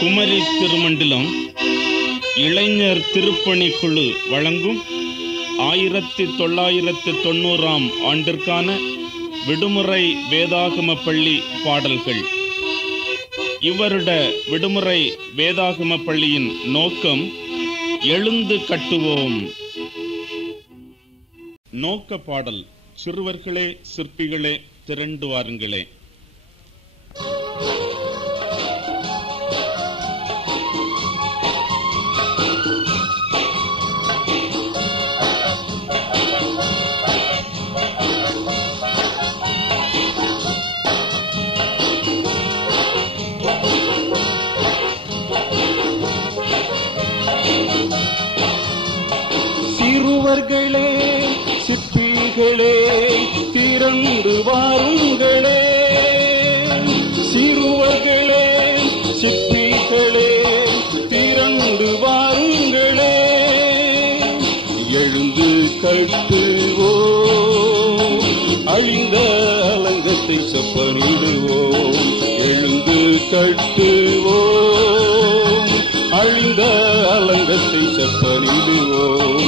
குமரி திருமண்டலம் இளைஞர் திருப்பணிக்குழு வழங்கும் 1990 ஆண்டிற்கான விடுமுறை வேதாகம பள்ளி பாடல்கள். இவருட விடுமுறை வேதாகம பள்ளியின் நோக்கம் எழுந்து கட்டுவோம். நோக்க பாடல். சிறுவர்களே சிற்பிகளே திரண்டு வாருங்களே. சிறுவர்களே சிற்பிகளே திரண்டு வாருங்களே. சிறுவர்களே சிற்பிகளே திரண்டு வாருங்களே. எழுந்து கட்டுவோம், அழிந்த அலங்கத்தை செப்பனிடுவோம். எழுந்து கட்டுவோம், அழிந்த அலங்கத்தை செப்பனிடுவோம்.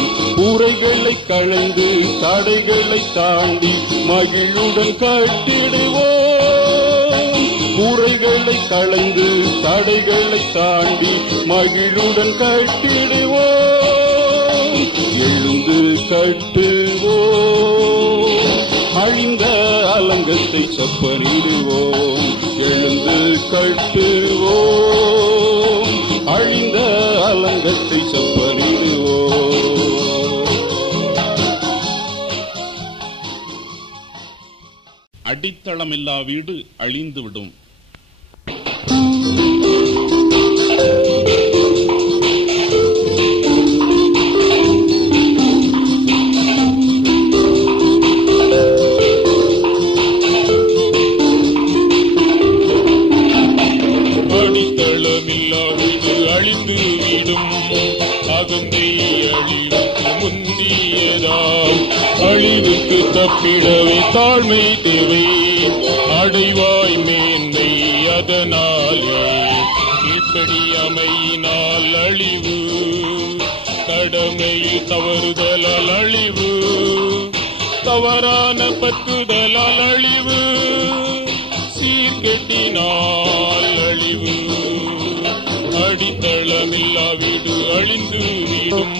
உரைகளை களைந்து தடைகளை தாண்டி மகிழுடன் கட்டிடுவோம். உரைகளை களைந்து தடைகளை தாண்டி மகிழுடன் கட்டிடுவோம். எழுந்து கட்டுவோம், அழிந்த அலங்கத்தை செப்பனிடுவோம். எழுந்து கட்டுவோம், அழிந்த அலங்கத்தை செப்பனிடுவோம். அடித்தளமில்லா வீடு அழிந்துவிடும். அடித்தளமில்லா வீடு அழிந்து விடும். அகந்தை அழிவுக்கு முந்தியதாம். அழிவுக்கு தப்பிடவே தாழ்மை தேவை. அடைவாய் மேன்மை அதனாலே. கீழ்ப்படியாமையினால் அழிவு, கடமையில் தவறுதலால் அழிவு, தவறான பற்றுதலால் அழிவு, சீர்கெட்டினால் அழிவு. அடித்தளமில்லா வீடு அழிந்து விடும்.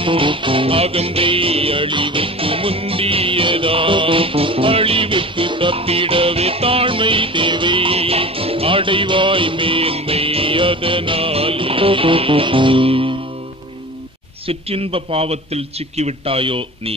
அகந்தை அழிவுக்கு முந்தியதாம். அழிவுக்கு தப்பிடவே தாழ்மை தேவை. அடைவாய் மேன்மை அதனால். சிற்றின்ப பாவத்தில் சிக்கிவிட்டாயோ நீ?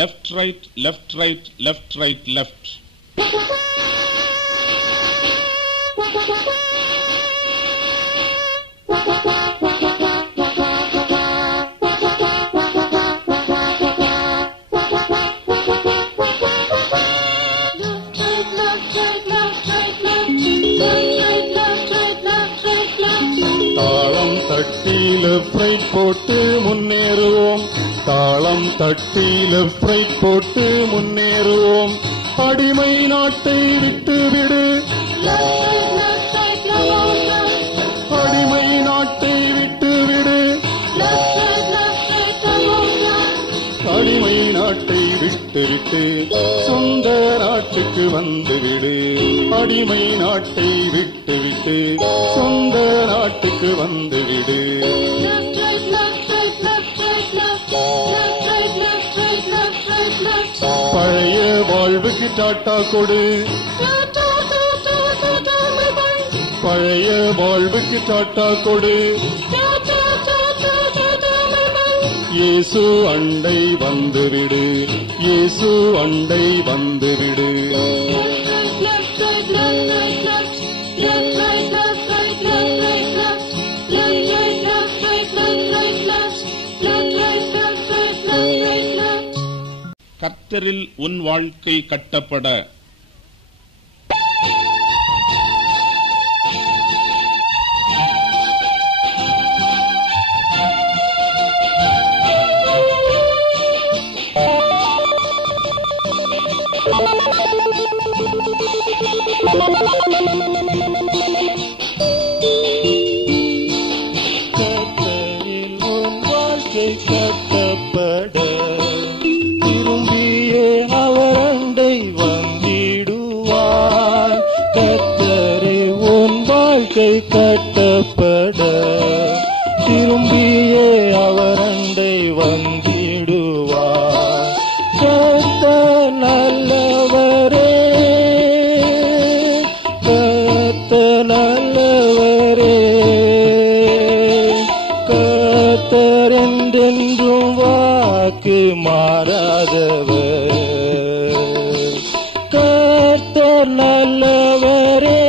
Left, right, left, right, left, right, left. தாளம் தட்டி லெஃப்ட் ரைட் போட்டு முன்னேறுவோம். தாளம் தட்டி லெஃப்ட் ரைட் போட்டு முன்னேறுவோம். அடிமை நாட்டை விட்டுவிடு, அடிமை நாட்டை விட்டுவிடு, அடிமை நாட்டை விட்டு விட்டுவிட்டு சொந்த நாட்டுக்கு வந்துவிடு. அடிமை நாட்டை விட்டுவிட்டு சொந்த நாட்டுக்கு வந்துவிடு. பழைய வாழ்வுக்கு டாட்டா கொடு, பழைய வாழ்வுக்கு டாட்டா கொடு. இயேசு அண்டை வந்துவிடு, இயேசு அண்டை வந்துவிடு. கர்த்தரில் உன் வாழ்க்கை கட்டப்பட. கர்த்தரில் உன் வாழ்க்கை கட்டப்பட திரும்பியே அவர் அண்டை வந்திடுவார். கர்த்தரில் உன் வாழ்க்கை கட்டப்பட திரும்பியே அவர் அண்டை வந்திடுவார். கர்த்தர் நல்லவரே, கர்த்தர் நல்லவரே, கர்த்தர் என்றென்றும் வாக்கு மாறாதவர். கர்த்தர் நல்லவரே,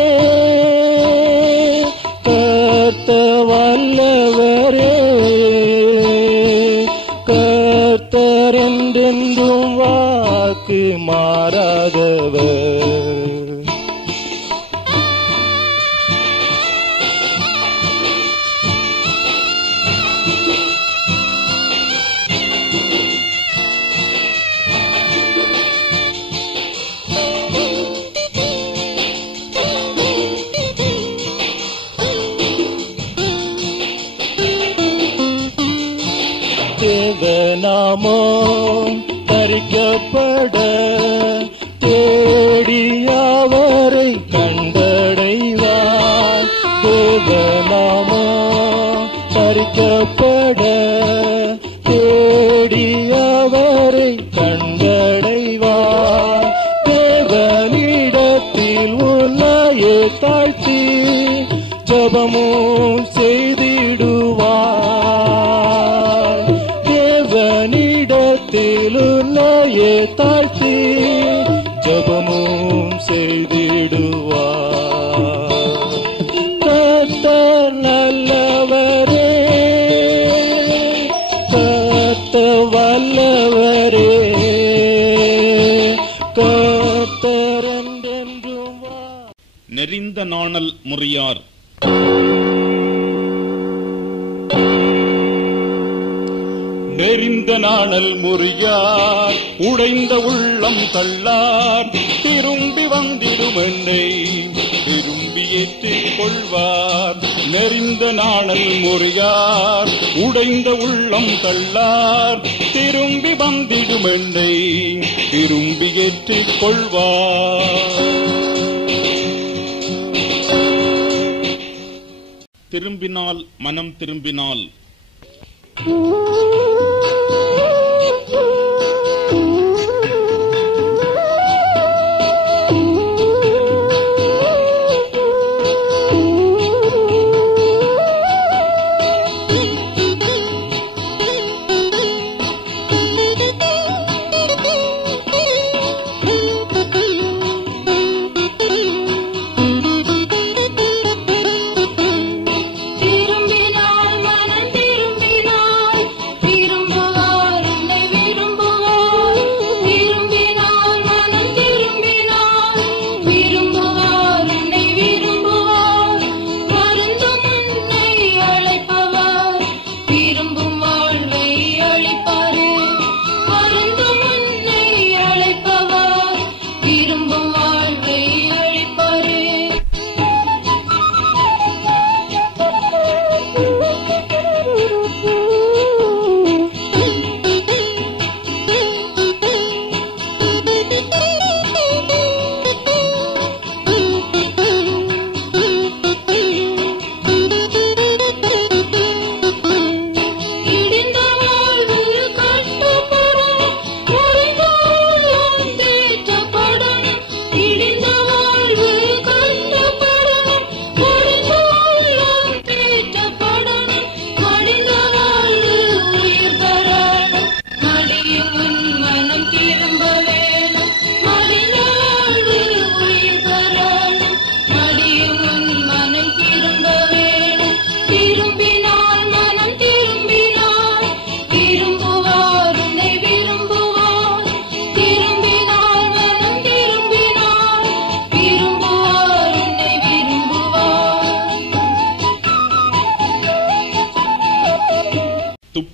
கர்த்தர் வல்லவரே, கர்த்தர் என்றென்றும் வாக்கு மாறாதவர். தேவநாமம் தரிக்கப்பட தேடி அவரை கண்டடைவார். தேவநாமம் தரிக்கப்பட தேடி அவரை கண்டடைவார். தேவனிடத்தில் உன்னையே தாழ்த்தி ஜபமும் செய்திடுவார். தேவனிடத்தில் உன்னையே தாழ்த்தி ஜபமும் செய்திடுவார். கர்த்தர் நல்லவரே, கர்த்தர் வல்லவரே, கர்த்தர் என்றென்றும் நெறிந்த நாணல் முறியார். நெறிந்த நாணல் முறியார், உடைந்த உள்ளம் தள்ளார். திரும்பி வந்திடும் என்னை திரும்பி ஏற்றிக் கொள்வார். நெறிந்த நாணல் முறியார், உடைந்த உள்ளம் தள்ளார். திரும்பி வந்திடும் என்னை திரும்பி ஏற்றிக் கொள்வார். திரும்பினால் மனம் திரும்பினால்.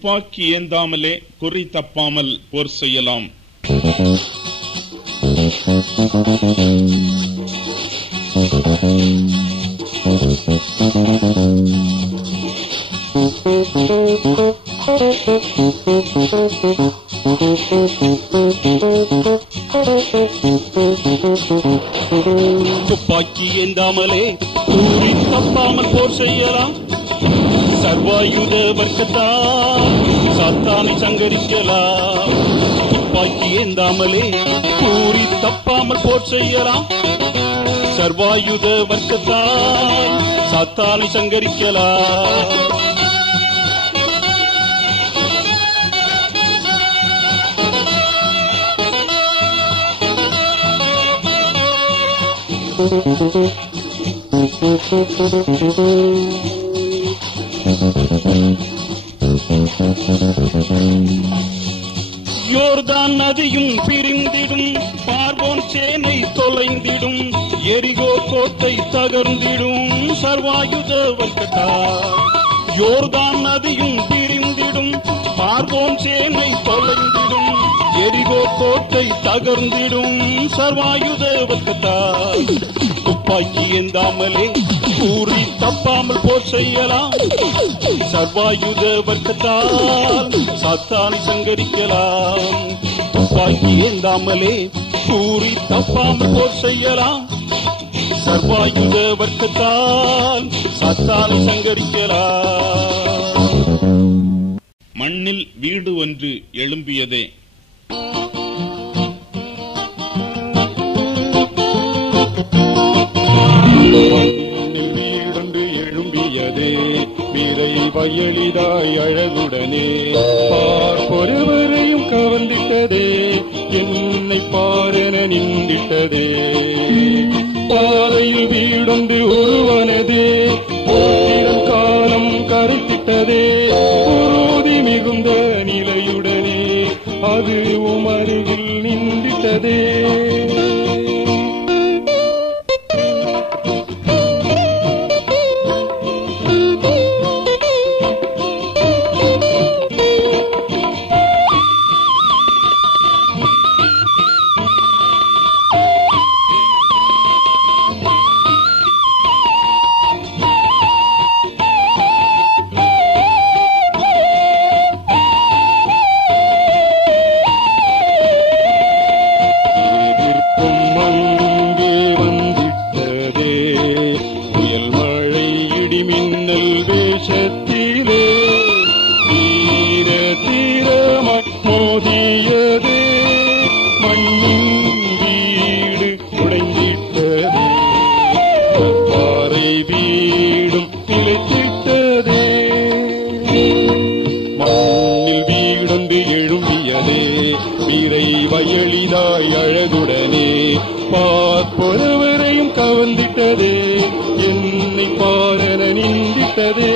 துப்பாக்கி ஏந்தாமலே குறி தப்பாமல் போர் செய்யலாம். துப்பாக்கி ஏந்தாமலே கூறி தப்பாமல் போர் செய்யலாம். சர்வாயுத வர்க்கத்தால் சாத்தானை சங்கரிக்கலாம். துப்பாக்கி ஏந்தாமலே கூறி தப்பாமல் போர் செய்யலாம். சர்வாயுத வர்க்கத்தால் சாத்தானை சங்கரிக்கலாம். யோர்தான் நதியும் பிரிந்திடும், பார்வோன் சேனை தொலைந்திடும், எரிகோ கோட்டை தகர்ந்திடும் சர்வாயுத வர்க்கத்தால். யோர்தான் நதியும் பிரிந்திடும், பார்வோன் சேனை தொலைந்திடும், எரிகோ கோட்டை தகர்ந்திடும் சர்வாயுத வர்க்கத்தால். துப்பாக்கி ஏந்தாமலே கூறி தப்பாமல் போர் செய்யலாம். சர்வாயுத வர்க்கத்தால் சாத்தானை சங்கரிக்கலாம். துப்பாக்கி ஏந்தாமலே கூறி தப்பாமல் போர் செய்யலாம். சர்வாயுத வர்க்கத்தால் சாத்தானை சங்கரிக்கலாம். மண்ணில் வீடு ஒன்று எழும்பியதே. வீடொன்று எழும்பியதே, வீரை வயலிதாய் அழகுடனே, பார்ப்பொருவரையும் கவர்ந்திட்டதே, என்னை பாரென நின்றிட்டதே. பாதையில் வீடொன்று உருவனதே, ஓரிடம் காலம் கரைத்திட்டதே, உறுதி மிகுந்த நிலையுடனே அது உமருகில் நின்றிட்டதே. வயலிதாய் அழகுடனே, பார்ப்பொருவரையும் கவர்ந்திட்டதே, என்னை பாரென நின்றிட்டதே.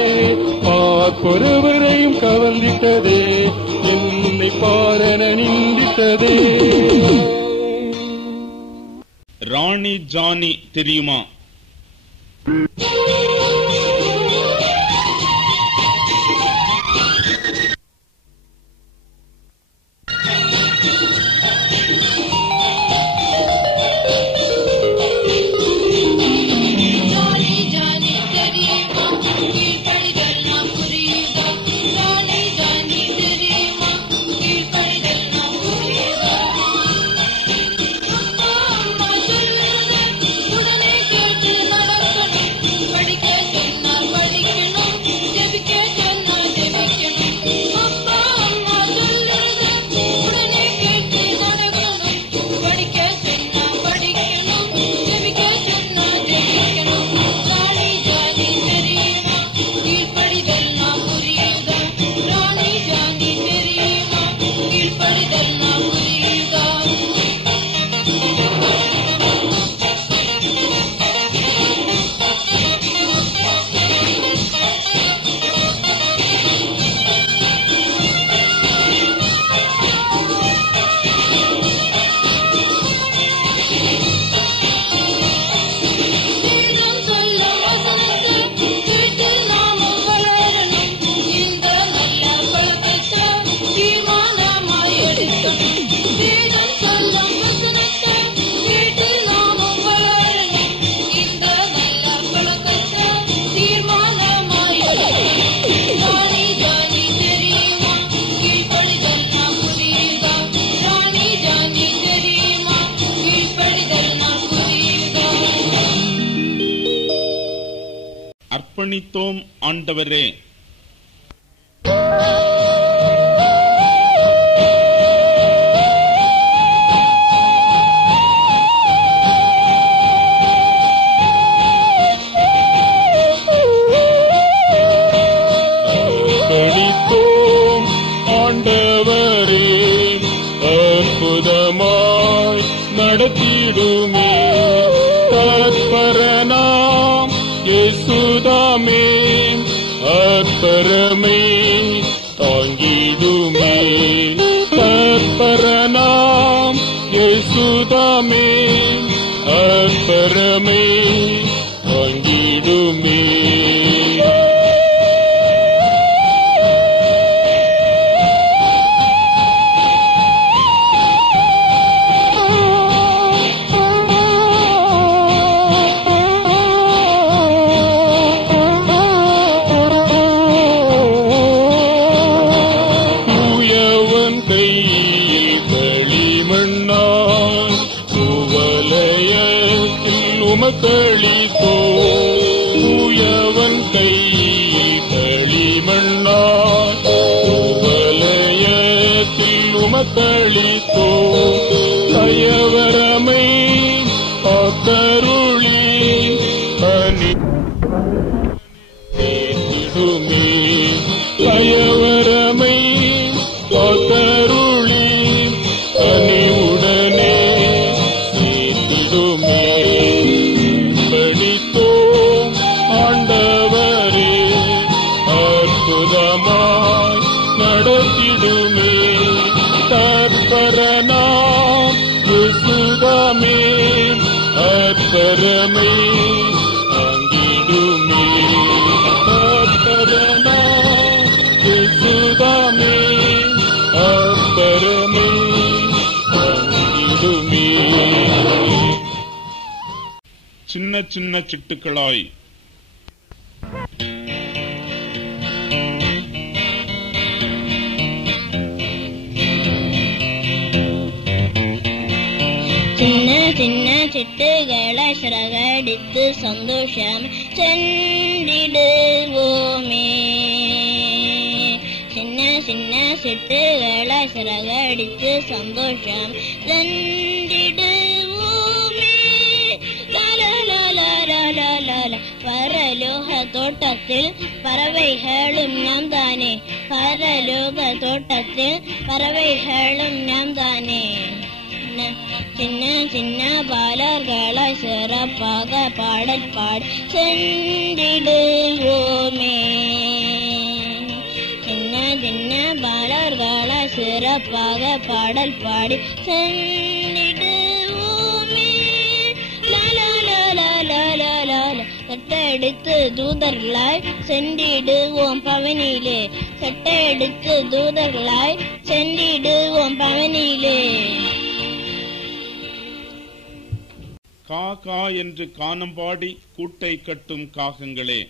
பார்ப்பொருவரையும் கவர்ந்திட்டதே, என்னை பாரென நின்றிட்டதே. ராணி ஜானி தெரியுமா? உடனே கேட்டு நடக்கணும், படிக்க அர்ப்பணித்தோம் ஆண்டவரே. ஆண்டவரே அற்புதமாய் நடத்திடுமே தற்பரனாம் இயேசுதாமே அற்பரமே தாங்கிடுமே தற்பரனாம் இயேசுதாமே அற்பரமே தாங்கிடுமே. களித்தோ உயவன் கையில் களிமண்ணால் வலயத்தில் உமக்களித்தோ கயவரமை காத்தருளி அணிடுமே கயவரமை காத்தருளி அணிவுடனே சேர்த்திடுமே. ஆண்டவரே அற்புதமாய் நடத்திடுமே தற்பரனாம் இயேசுதாமே அற்பரமே தாங்கிடுமே தற்பரனாம் இயேசுதாமே அற்பரமே தாங்கிடுமே. சின்ன சின்ன சிட்டுக்களாய் சின்ன சின்ன சிட்டுகளை சிறகடித்து சந்தோஷம் சென்றிடுவோமே சின்ன சின்ன சிட்டுகளை சிறகடித்து சந்தோஷம் சென்றிடுவோமே. பரலோக தோட்டத்தில் பறவைகளும் நாம் தானே பரலோக தோட்டத்தில் பறவைகளும் நாம் தானே. சின்ன சின்ன பாலர்களாய் சிறப்பாக பாடல் பாடி சென்றிடுவோமே சின்ன சின்ன பாலர்களாய் சிறப்பாக பாடல் பாடி சென்றிடுவோமே. சட்டெடுத்து தூதர்களாய் சென்றிடுவோம் பவனிலே சட்டெடுத்து தூதர்களாய் சென்றிடுவோம் பவனிலே. காக்கா என்று கானம் பாடி கூட்டை கட்டும் காகங்களே,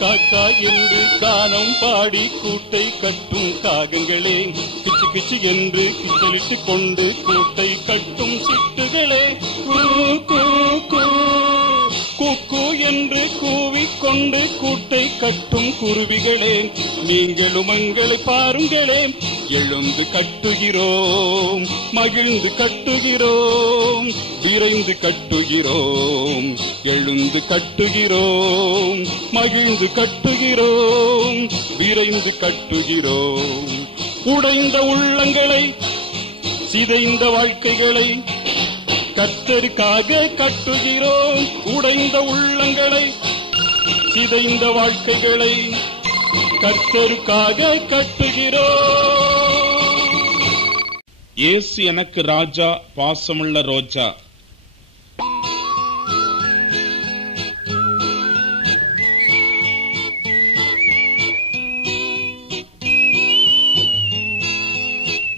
காக்கா என்று கானம் பாடி கூட்டை கட்டும் காகங்களே, கிச்சு கிச்சு என்று கிச்சலிட்டு கொண்டு கூட்டை கட்டும் சிட்டுகளே, கூக்கு என்று கூவிக்கொண்டு கூட்டை கட்டும் குருவிகளே, நீங்களும் எங்களை பாருங்களே, எழுந்து கட்டுகிறோம் மகிழ்ந்து கட்டுகிறோம் விரைந்து கட்டுகிறோம் எழுந்து கட்டுகிறோம் மகிழ்ந்து கட்டுகிறோம் விரைந்து கட்டுகிறோம். உடைந்த உள்ளங்களை சிதைந்த வாழ்க்கைகளை கர்த்தருக்காக கட்டுகிறோம். உடைந்த உள்ளங்களை சிதைந்த வாழ்க்கைகளை கர்த்தருக்காக கட்டுகிறோம். இயேசு எனக்கு ராஜா, பாசமுள்ள ரோஜா.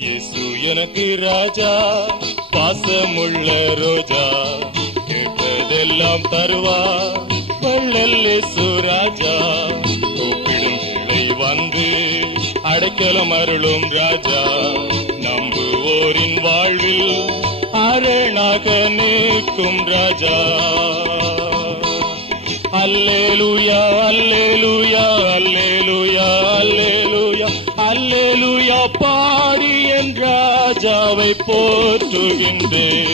இயேசு எனக்கு ராஜா, பாசமுள்ள ரோஜா, கேட்டதெல்லாம் தருவார் வள்ளலேசு ராஜா. கூப்பிடும் கிளை வந்து அடைக்கலம் அருளும் ராஜா. நம்புவோரின் வாழ்வில் அரணாக நிற்கும் ராஜா. அல்லேலூயா அல்லேலூயா அல்லேலூயா அல்லேலூயா அல்லேலூயா பாடி என் ராஜாவை போற்றுகின்றேன்.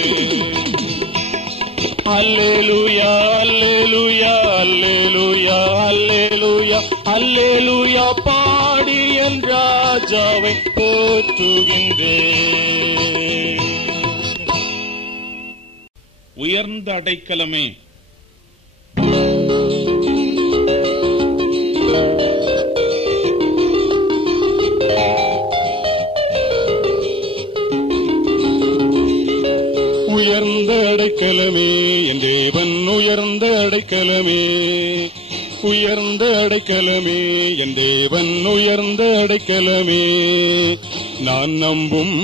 அல்லேலூயா அல்லேலூயா அல்லேலூயா அல்லேலூயா அல்லேலூயா பாடி என் ராஜாவை போற்றுகின்றேன். உயர்ந்த அடைக்கலமே, உயர்ந்த அடைக்கலமே என் தேவன், உயர்ந்த அடைக்கலமே, உயர்ந்த அடைக்கலமே என் தேவன், உயர்ந்த அடைக்கலமே. நான் நம்பும்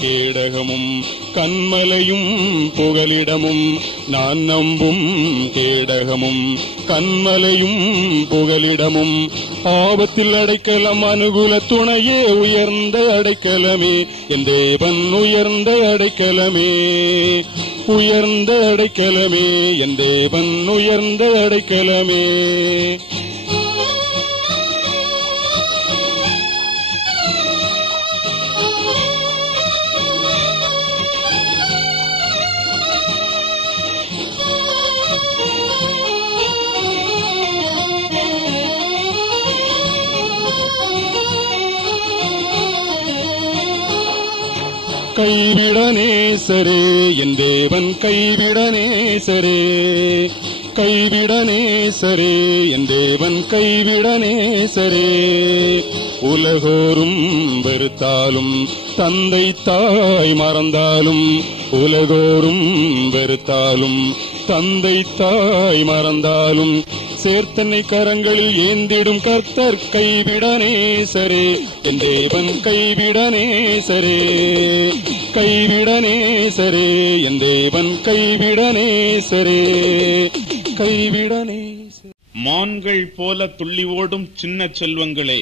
கேடகமும் கன்மலையும் புகலிடமும், நான் நம்பும் கேடகமும் கன்மலையும் புகலிடமும். ஆபத்தில் அடைக்கலம் அனுகூல துணையே, உயர்ந்த அடைக்கலமே என் தேவன், உயர்ந்த அடைக்கலமே, உயர்ந்த அடைக்கலமே என் தேவன், உயர்ந்த அடைக்கலமே. கைவிடனேசரே என் தேவன், கைவிடனேசரே, கைவிடனேசரே என் தேவன், கைவிடனேசரே. உலகோரும் வெறுத்தாலும் தந்தை தாய் மறந்தாலும், உலகோரும் வெறுத்தாலும் தந்தை தாய் மறந்தாலும், சேர்த்தனை கரங்களில் ஏந்திடும் கர்த்தர் கைவிடனேசரே என் தேவன், கைவிடனேசரே, கைவிடனேசரே என் தேவன், கைவிடனேசரே, கைவிடனேசரே. மான்கள் போல துள்ளி ஓடும் சின்ன செல்வங்களே,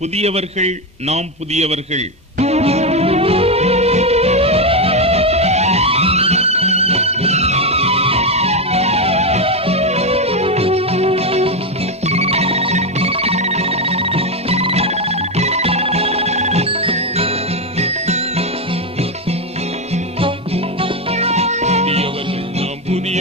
புதியவர்கள் நாம் புதியவர்கள்.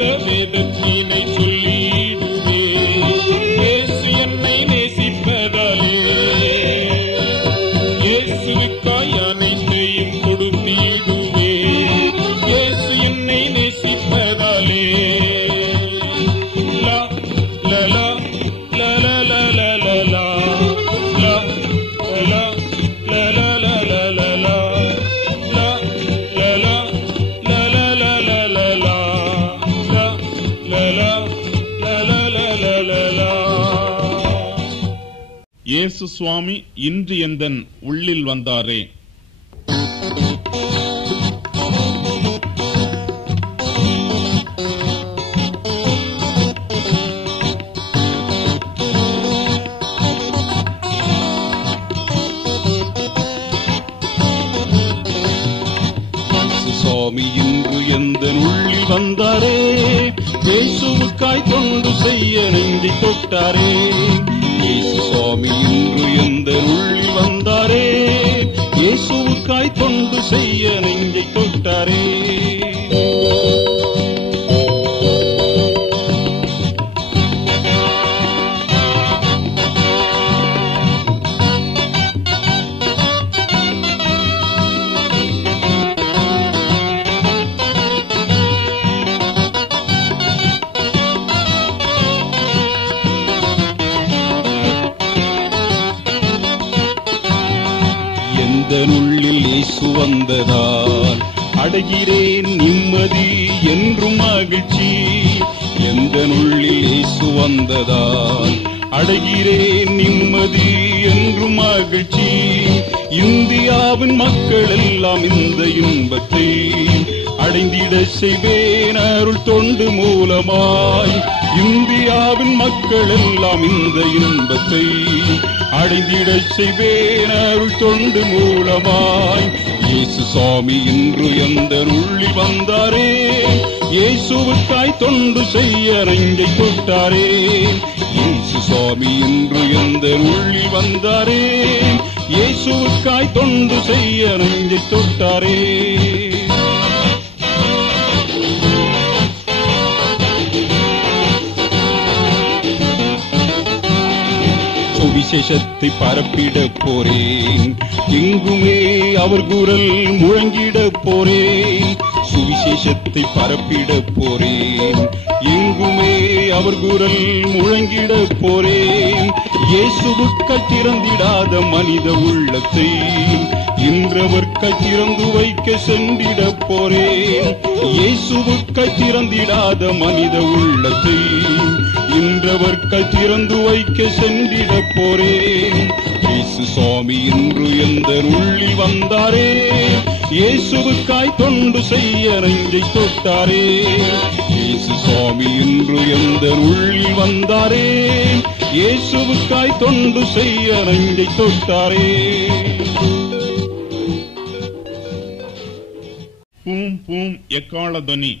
என்ற வேதத்தினை சொல்லிடுவே. இயேசு என்னை நேசிப்பதாலே, இயேசுவுக்காய் அனைத்தையும் கொடுத்திடுவே. இயேசு என்னை நேசிப்பதாலே. லா லா லா லா லா லா லா லா லா லா லா லா லா லா லா லா லா இயேசு சுவாமி இன்று எந்தன் உள்ளில் வந்தாரே. சுவாமி இன்று எந்தன் உள்ளில் வந்தாரே. இயேசுவுக்காய் தொண்டு செய்ய நெஞ்சை தொட்டாரே. இயேசு சுவாமி இன்று எந்தன் உள்ளில் வந்தாரே. இயேசுவுக்காய் தொண்டு செய்ய நெஞ்சை தொட்டாரே. எந்தனுள்ளில் இயேசு வந்ததால் அடைகிறேன் நிம்மதி என்றும் மகிழ்ச்சி. எந்தனுள்ளில் இயேசு வந்ததால் அடைகிறேன் நிம்மதி என்றும் மகிழ்ச்சி. இந்தியாவின் மக்கள் எல்லாம் இந்த இன்பத்தை அடைந்திட செய்வேன் அருள் தொண்டு மூலமாய். இந்தியாவின் மக்கள் எல்லாம் இந்த இன்பத்தை அடைந்திட செய்வேன் அருள் தொண்டு மூலமாய். இயேசு சுவாமி இன்று எந்தன் உள்ளில் வந்தாரே. இயேசுவுக்காய் தொண்டு செய்ய நெஞ்சை தொட்டாரே. இயேசு சுவாமி இன்று எந்தன் உள்ளில் வந்தாரே. இயேசுவுக்காய் தொண்டு செய்ய நெஞ்சை தொட்டாரே. சுவிசேஷத்தை பரப்பிட போறேன், எங்குமே அவர் குரல் முழங்கிட போறேன். சுவிசேஷத்தை பரப்பிட போறேன், எங்குமே அவர் குரல் முழங்கிட போறேன். இயேசுவுக்காய் திறந்திடாத மனித உள்ளத்தை இன்றவர்க்காய் திறந்து வைக்க சென்றிட போறேன். இயேசுவுக்காய் திறந்திடாத மனித உள்ளத்தை இன்றவர்க்காய் திறந்து வைக்க சென்றிட போறேன். இயேசு சுவாமி இன்று எந்தன் உள்ளில் வந்தாரே. இயேசுவுக்காய் தொண்டு செய்ய நெஞ்சை தொட்டாரே. இயேசு சுவாமி இன்று எந்தன் உள்ளில் வந்தாரே. இயேசுவுக்காய் தொண்டு செய்ய நெஞ்சை தொட்டாரே. பூம் பூம் எக்காள துவனி.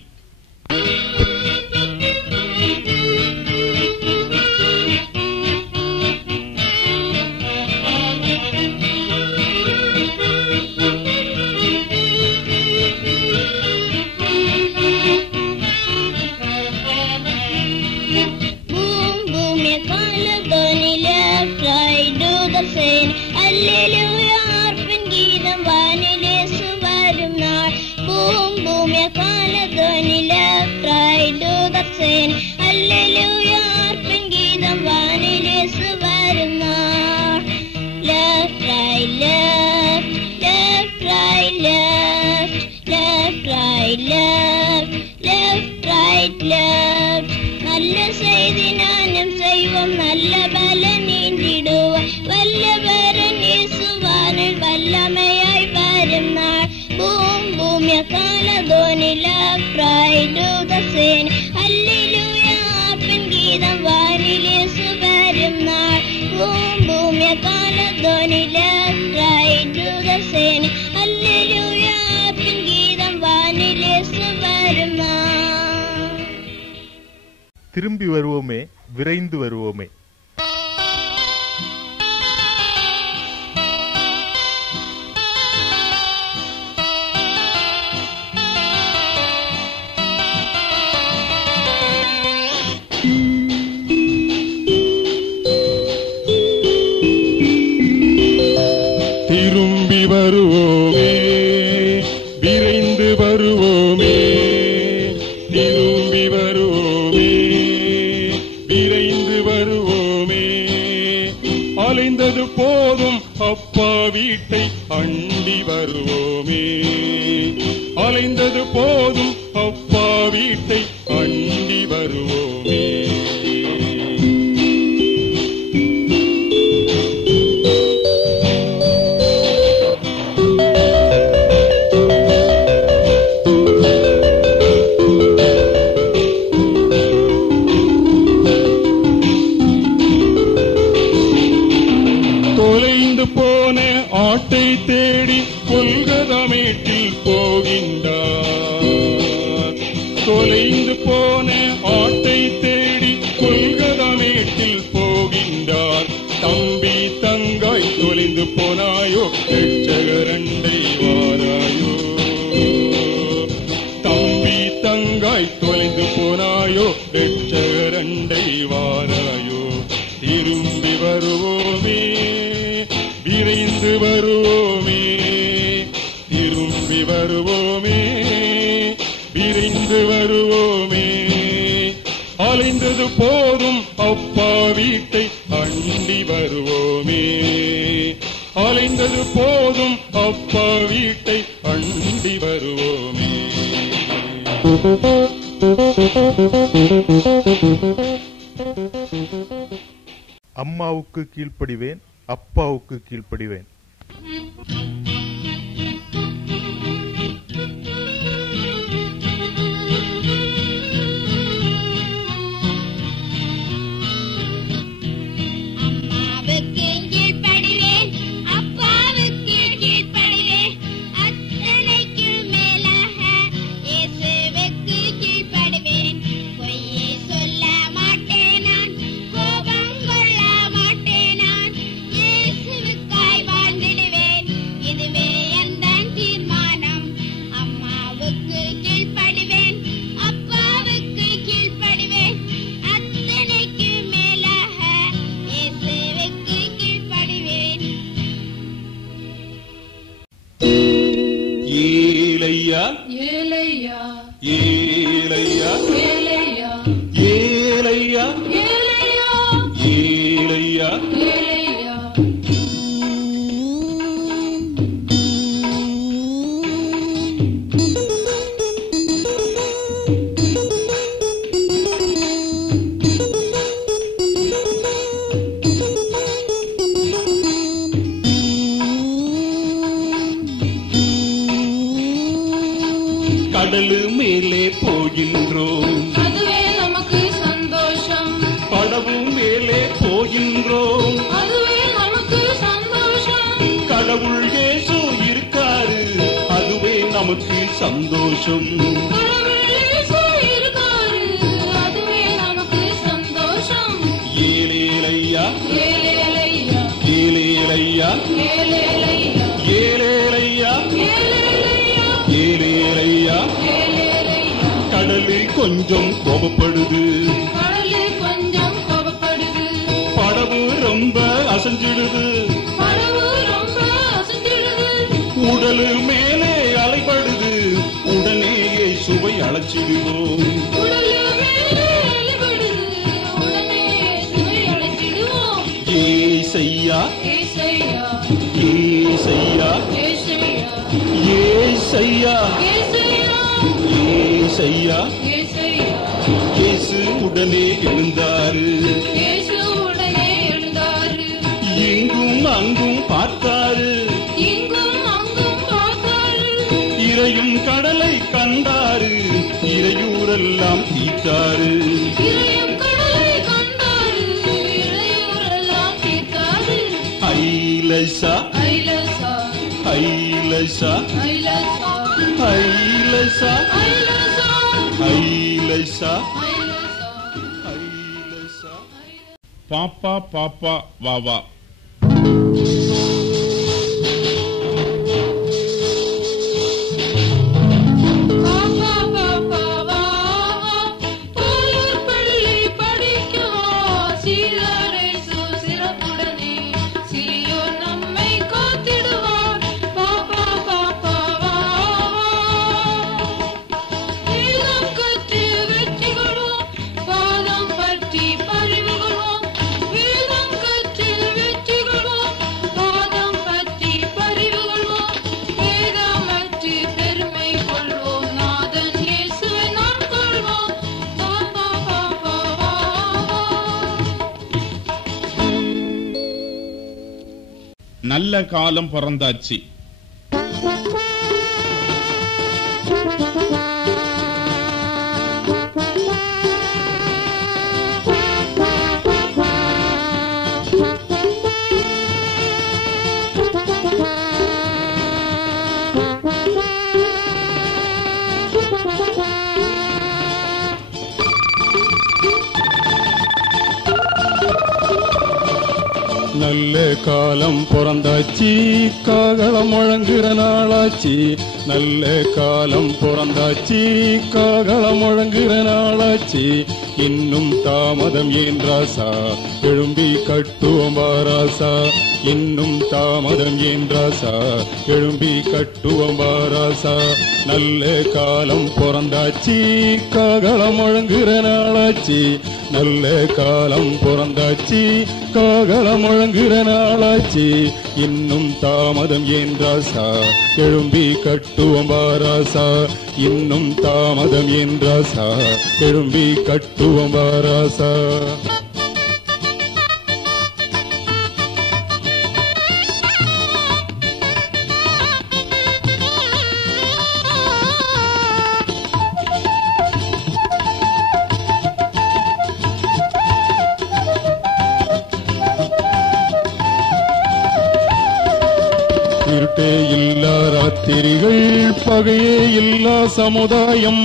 நல்ல செய்தி நானும் செய்வோம், நல்ல பலன் நீந்திடுவோம். வல்லவரன் இயேசுவானில் வல்லமையாய் வரும் நாள். பூம் பூம் எக்காள துவனி, left right do the same. அல்லேலூயா ஆர்ப்பின் கீதம் வானில் இயேசு வரும் நாள். பூம் பூம் எக்காள துவனி, left right do the same. அல்லேலூயா ஆர்ப்பின் கீதம் வானில் இயேசு வரும் நாள். திரும்பி வருவோமே, விரைந்து வருவோமே. அப்பா வீட்டை அண்டி வருவோமே. அலைந்தது போதும் அப்பா வீட்டை அண்டி வருவோமே. ஆட்டை தேடி கொல்கதமேட்டில் போகின்றார். தொலைந்து போன ஆட்டை தேடி கொல்கதமேட்டில் போகின்றார். தம்பி தங்காய் தொலைந்து போனாயோ, ரட்சகரண்டை வாராயோ. தம்பி தங்காய் தொலைந்து போனாயோ, ரட்சகரண்டை வாராயோ. திரும்பி வருவோமே, விரைந்து வருவோமே. திரும்பி வருவோமே, விரைந்து வருவோமே. அலைந்தது போதும் அப்பா வீட்டை அண்டி வருவோமே. அலைந்தது போதும் அப்பா வீட்டை அண்டி வருவோமே. அம்மாவுக்கு கீழ்ப்படிவேன், அப்பாவுக்கு கீழ்ப்படிவேன். கடலு மேலே போகின்றோம், அதுவே நமக்கு சந்தோஷம். படவு மேலே போகின்றோம், அதுவே நமக்கு சந்தோஷம். கடவுள் இயேசு இருக்காரு, அதுவே நமக்கு சந்தோஷம். கடவுள் இயேசு இருக்காரு, அதுவே நமக்கு சந்தோஷம். ஏலேலையா ஏலேலையா ஏலேலையா ஏலேலையா ஏலேலையா ஏலேலையா ஏலேலையா. கடலு கொஞ்சம் கோபப்படுது, கடலு கொஞ்சம் கோபப்படுது. படவு ரொம்ப அசைஞ்சிடுது, படவு ரொம்ப அசைஞ்சிடுது. உடலு மேலே அலைபடுது, உடனே இயேசுவை அழைச்சிடுவோம். உடலு மேலே அலைபடுது, உடனே இயேசுவை அழைச்சிடுவோம். ஏசையா ஏசையா ஏசையா ஏசையா ஏசையா ஏசையா. ஏசையா இயேசு உடனே எழுந்தாரு, இயேசு உடனே எழுந்தாரு. எங்கும் அங்கும் பார்த்தாரு, இங்கும் அங்கும் பார்த்தாரு. இறையும் கடலை கண்டாரு, இறையூரெல்லாம் தீத்தாரு. இறையும் கடலை கண்டாரு, இறையூரெல்லாம் தீர்த்தாரு. ஐலசா ஐலசா ஐலசா ஐலசா ஐலசா ஐலசா ஐலசா ஐலசா ஐலசா. பாப்பா பாப்பா வாவா. பாப்பா பாப்பா வா தோழர் பள்ளி படிக்கும் சீரரேசு சிறப்புடனே சிறியோர் நம்மை காத்திடுவார். பாப்பா பாப்பா வா வேதம் கற்று வெற்றி கொள்வோம், பாதம் பற்றி பறிவு கொள்வோம். வேதம் கற்று வெற்றி நல்ல காலம் பிறந்தாச்சு. நல்ல காலம் பிறந்தாச்சி, காகளம் முழங்குற நாளாச்சி. நல்ல காலம் பிறந்தாச்சி, காகளம் முழங்குற நாளாச்சி. இன்னும் தாமதம் ஏன் ராசா, எழும்பி கட்டுவோம் வாராசா. இன்னும் தாமதம் ஏன் ராசா, எழும்பி கட்டுவோம் வாராசா. நல்ல காலம் பிறந்தாச்சி, காகளம் முழங்குற நாளாச்சி. நல்ல காலம் பிறந்தாச்சி, காகளம் முழங்குற நாளாச்சி. இன்னும் தாமதம் ஏன் ராசா, எழும்பி கட்டுவோம் வாராசா. இன்னும் தாமதம் ஏன் ராசா, எழும்பி கட்டுவோம் வாராசா. இருட்டே இல்லா ராத்திரிகள், பகையே இல்லா சமுதாயம்.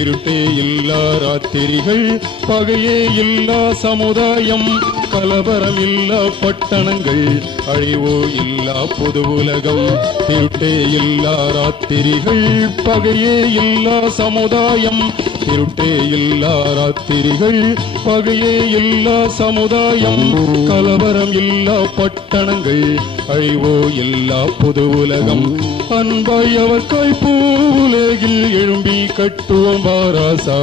இருட்டே இல்லா ராத்திரிகள், பகையே இல்லா சமுதாயம். கலவரம் இல்லா பட்டணங்கள், அழிவோ இல்லா பொது உலகம். இருட்டே இல்லா ராத்திரிகள், பகையே இல்லா சமுதாயம். இருட்டே இல்லா ராத்திரிகள், பகையே இல்லா சமுதாயம். கலவரம் இல்லா பட்டணங்கள், அழிவோ இல்லா பொது உலகம். அன்பாய் அவர்காய் பூவுலகில் எழும்பி கட்டுவோம் வாராசா.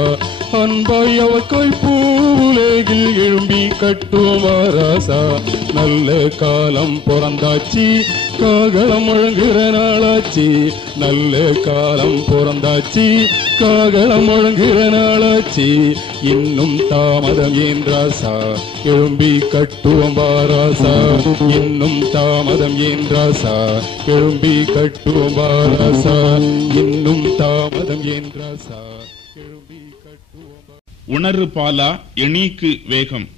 அன்பாய் அவர்காய் பூவுலகில் எழும்பி கட்டுவோம் வாராசா. நல்ல காலம் பிறந்தாச்சி, காகளம் முழங்குற நாளாச்சி. நல்ல காலம் பிறந்தாச்சி, காகளம் முழங்குற நாளாச்சி. இன்னும் தாமதம் ஏன் ராசா, எழும்பி கட்டுவோம் வாராசா. இன்னும் தாமதம் ஏன் ராசா, எழும்பி கட்டுவோம் வாராசா. இன்னும் தாமதம் ஏன் ராசா, எழும்பி கட்டுவோம். உணரு பாலா எணீக்கு வேகம்.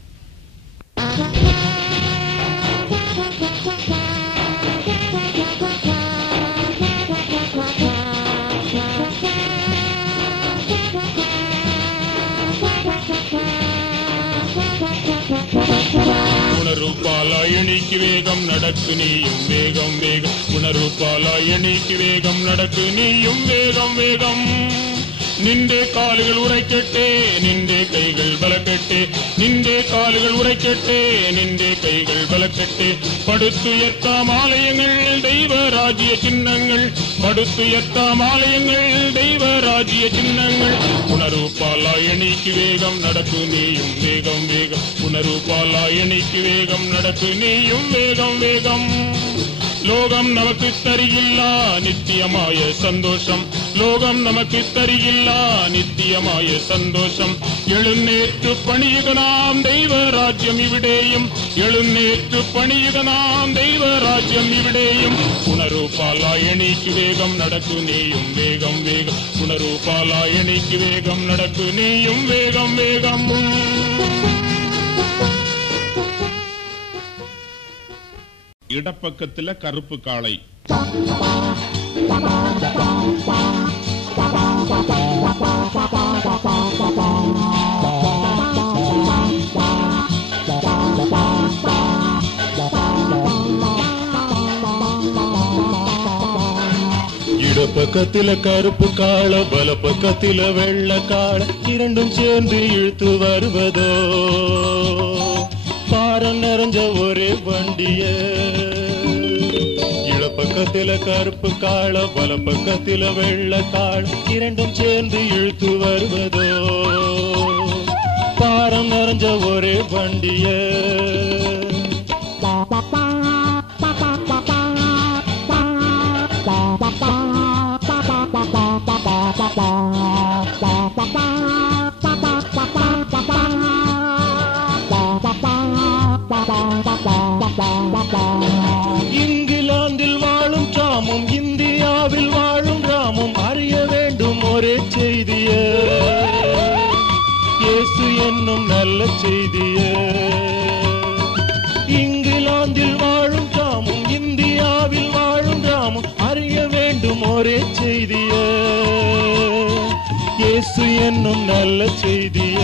உணரு பாலா எணிக்கு வேகம் நடக்கு நீயும் வேகம் வேகம். உணரு பாலா எணிக்கு வேகம் நடக்கு நீயும் வேகம் வேகம். நின்றே கால்கள் உரைக்கட்டே, நின்றே கைகள் பலக்கட்டே. நின்றே கால்கள் உரைக்கட்டே, நின்றே கைகள் பலக்கட்டே. படுத்துயர்த்தாம் ஆலயங்கள் தெய்வ ராஜ்ய சின்னங்கள். படுத்துயர்த்தாம் ஆலயங்கள் தெய்வ ராஜ்ய சின்னங்கள். உணரு பாலா எணிக்கு வேகம் நடக்கு நீயும் வேகம் வேகம். உணரு பாலா எணிக்கு வேகம் நடக்கு நீயும் வேகம் வேகம். லோகம் நமக்கு தருகில்லா நித்தியமாய சந்தோஷம். லோகம் நமக்கு தருகில்லா நித்தியமாய சந்தோஷம். எழுநேற்று பணியுக நாம் தெய்வ ராஜ்யம் இவிடேயும். எழுநேற்று பணியுக நாம் தெய்வ ராஜ்யம் இவிடேயும். உணரு பாலா எணிக்கு வேகம் நடக்கு நீயும் வேகம் வேகம். உணரு பாலா எணிக்கு வேகம் நடக்கு நீயும் வேகம் வேகம். இடப்பக்கத்துல கருப்பு காளை. இடப்பக்கத்தில கருப்பு காள, பல பக்கத்தில வெள்ள காள. இரண்டும் சேர்ந்து இழுத்து வருவதோ பாரம் நிறைஞ்ச ஒரே வண்டிய. இடப்பக்கத்தில கருப்பு காள, பல பக்கத்தில வெள்ள காள. இரண்டும் சேர்ந்து இழுத்து வருவதோ பாரம் நிறைஞ்ச ஒரே வண்டிய. இங்கு இயேசு என்னும் நல்ல செய்திய. இங்கிலாந்தில் வாழும் தாமும் இந்தியாவில் வாழும் தாமும் அறிய வேண்டும் ஒரே செய்திய. இயேசு என்னும் நல்ல செய்திய.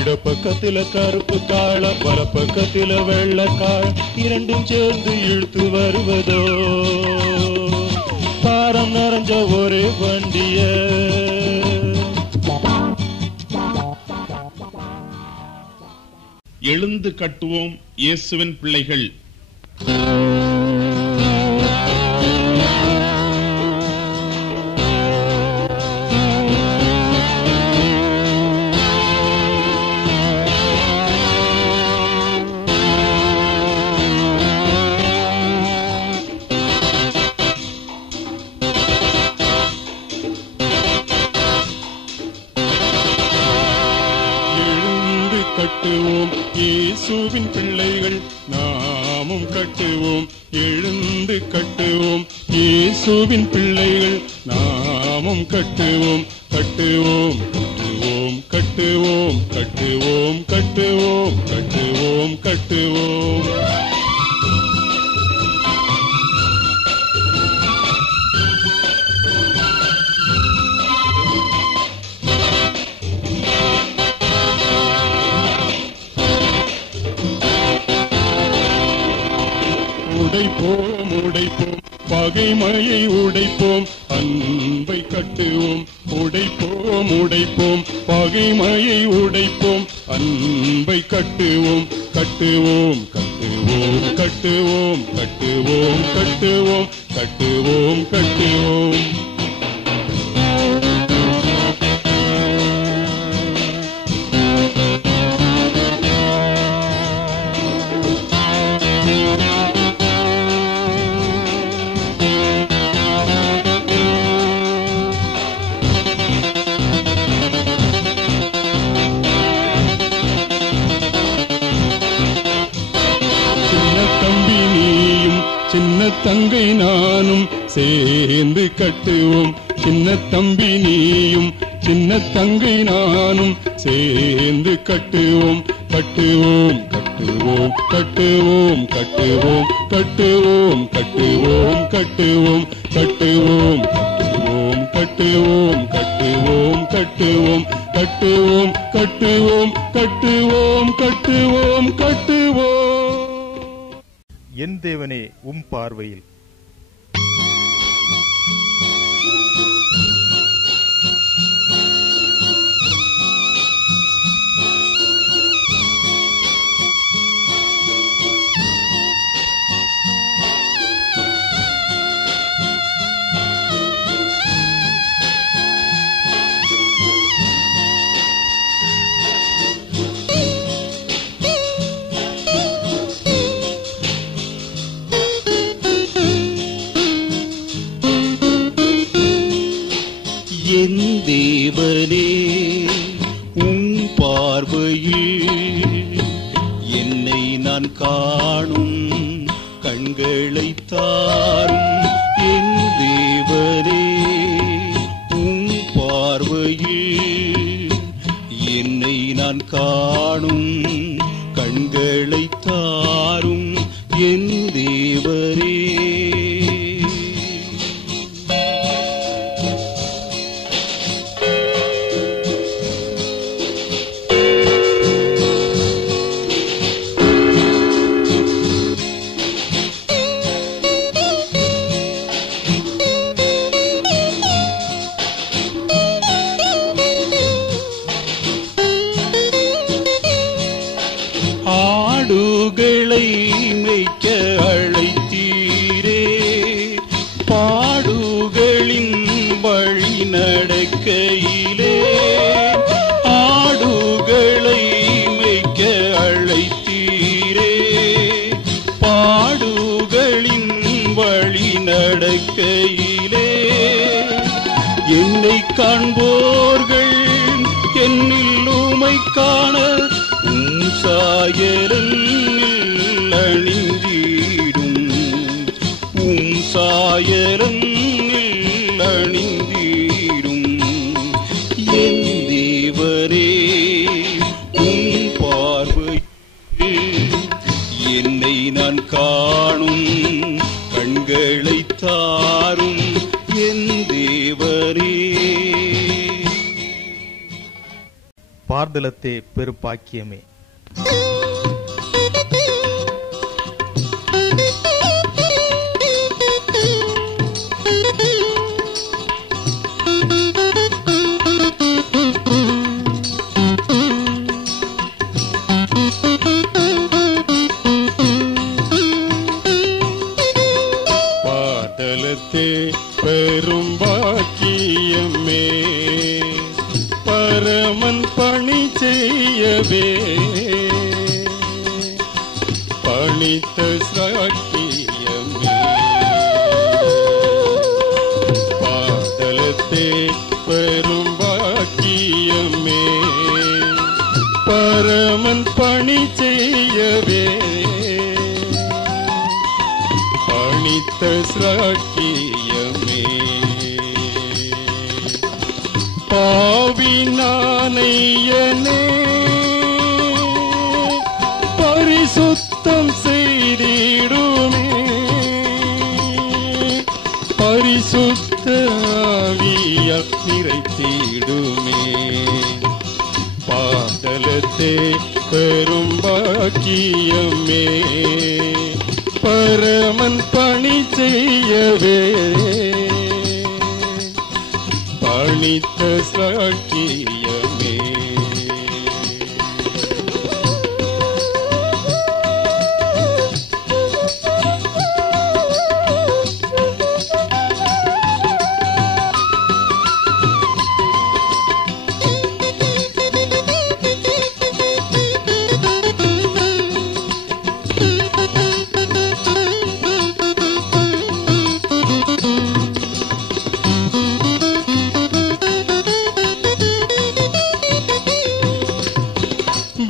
இடப்பக்கத்தில கருப்பு காள வலப்பக்கத்தில வெள்ளக்காள இரண்டும் சேர்ந்து இழுத்து வருவதோ பாரம் நிறைஞ்ச ஒரே வண்டிய. எழுந்து கட்டுவோம் இயேசுவின் பிள்ளைகள். கட்டுவோம் இயேசுவின் பிள்ளைகள் நாமும் கட்டுவோம். எழுந்து கட்டுவோம் இயேசுவின் பிள்ளைகள் நாமும் கட்டுவோம். கட்டுவோம் கட்டுவோம் கட்டுவோம் கட்டுவோம் கட்டுவோம் கட்டுவோம் கட்டுவோம். உடைப்போம் உடைப்போம் பகைமையை உடைப்போம் அன்பை கட்டுவோம். உடைப்போம் உடைப்போம் பகைமையை உடைப்போம் அன்பை கட்டுவோம். கட்டுவோம் கட்டுவோம் கட்டுவோம் கட்டுவோம் கட்டுவோம் கட்டுவோம் கட்டுவோம். சின்ன தங்கை நானும் சேர்ந்து கட்டுவோம். சின்ன தம்பி நீயும் சின்ன தங்கை நானும் சேர்ந்து கட்டுவோம். கட்டுவோம் கட்டுவோம் கட்டுவோம் கட்டுவோம் கட்டுவோம் கட்டுவோம் கட்டுவோம் கட்டுவோம் கட்டுவோம் கட்டுவோம் கட்டுவோம் கட்டுவோம் கட்டுவோம் கட்டுவோம் கட்டுவோம் கட்டுவோம். என் தேவனே உம் பார்வையில். என் தேவனே உம் பார்வையில் என்னை நான் காணும் கண்களை தாரும். என் தேவனே உம் பார்வையில் என்னை நான் காணும் கண்களை தாரும். என் தேவனே ஆடுகளை மேய்க்க அழைத்தீரே, பாடுகளின் வழி நடக்கையிலே. ஆடுகளை மேய்க்க அழைத்தீரே, பாடுகளின் வழி நடக்கையிலே. என்னை காண்போர்கள் என்னில் உமை காண சாயரனில் அணிந்தீடும், சாயரனில் அணிந்தீடும். என் தேவ பார்தலத்தே பெருப்பாக்கியமே. பாதலத்தே பெரும்பாக்கியமே, பரமன் பணி செய்யவே பணித்த சாக்கியமே. பாதலத்தே பெரும்பாக்கியமே, பரமன் பணி செய்யவே பணித்த சாக்கியமே. பாவினானையனே பரிசுத்தம் செய்திடுமே, பரிசுத்த ஆவியால் நிறைத்திடுமே. பாதலத்தே பெரும்பாக்கியமே, பரமன் பணி செய்யவே பணித்த சாக்கியமே.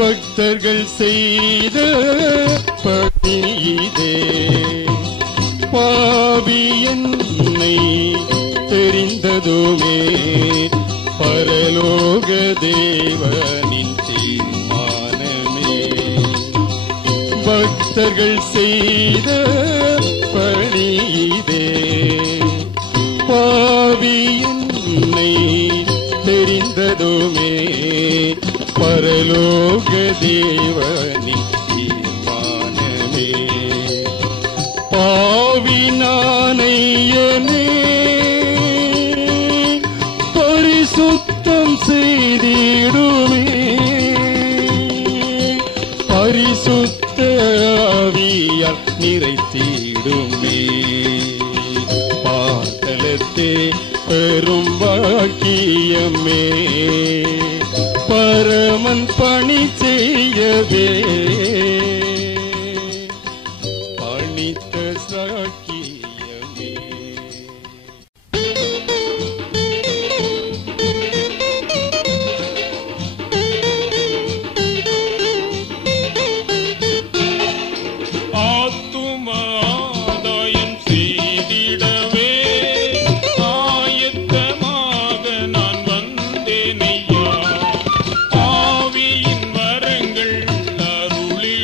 பக்தர்கள் செய்த பணியிதே, பாவி என்னை தெரிந்ததுமே பரலோக தேவனின் தீர்மானமே. பக்தர்கள் செய்த பணியிதே, பாவி என்னை தெரிந்ததுமே பரலோக தேவனின் தீர்மானமே. பாவினானையனே பரிசுத்தம் செய்திடுமே, பரிசுத்த ஆவியால் நிறைத்திடுமே. பாதலத்தே பெரும்பாக்கியமே, பரமன் பணி செய்யவே பணித்த சாக்கியமே. ஆத்துமாதாயம் செய்திடவே ஆயத்தமாக நான் வந்தேனையா. ஆவியின் வரங்கள் அருளி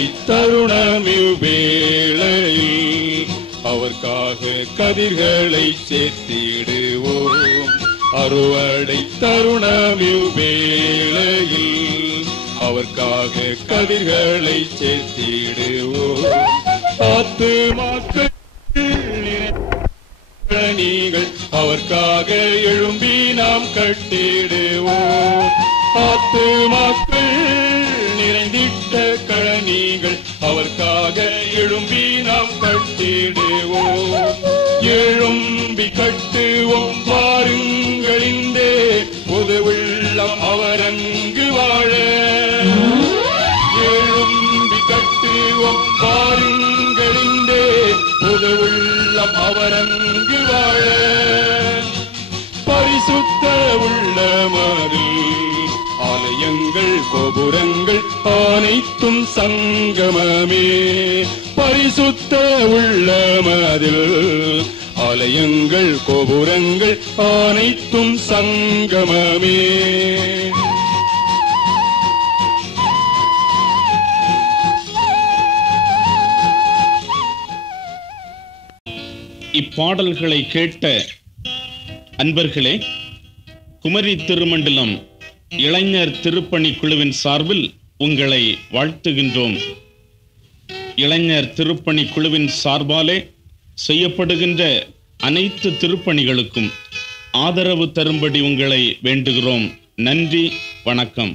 அறுவடை தருணமிவ் வேளையில் அவர்க்காக கதிர்களை சேர்த்திடுவோம். அறுவடை தருணமிவ் வேளையில் அவர்க்காக கதிர்களை சேர்த்திடுவோம். ஆத்துமாக்கள் கழனிகள் அவர்க்காக எழும்பி நாம் கட்டிடுவோம். ஆத்துமாக்கள் நிறைந்திட்ட கழனிகள் அவர்க்காக எழும்பி நாம் கட்டிடுவோம். எழும்பி கட்டுவோம் பாருங்கள் இந்தே பொது உள்ளம் அவரங்கு வாழ. எழும்பி கட்டுவோம் பாருங்கள் இந்தே பொது உள்ளம் அவரங்கு வாழ. பரிசுத்த உள்ளமதில் ஆலயங்கள் கோபுரங்கள் அனைத்தும் சங்கமமே. பரிசுத்த உள்ளமதில் ஆலயங்கள் கோபுரங்கள் அனைத்தும் சங்கமமே. இப்பாடல்களை கேட்ட அன்பர்களே, குமரி திருமண்டலம் இளைஞர் திருப்பணி குழுவின் சார்பில் உங்களை வாழ்த்துகின்றோம். இளைஞர் திருப்பணி குழுவின் சார்பாலே செய்யப்படுகின்ற அனைத்து திருப்பணிகளுக்கும் ஆதரவு தரும்படி உங்களை வேண்டுகிறோம். நன்றி, வணக்கம்.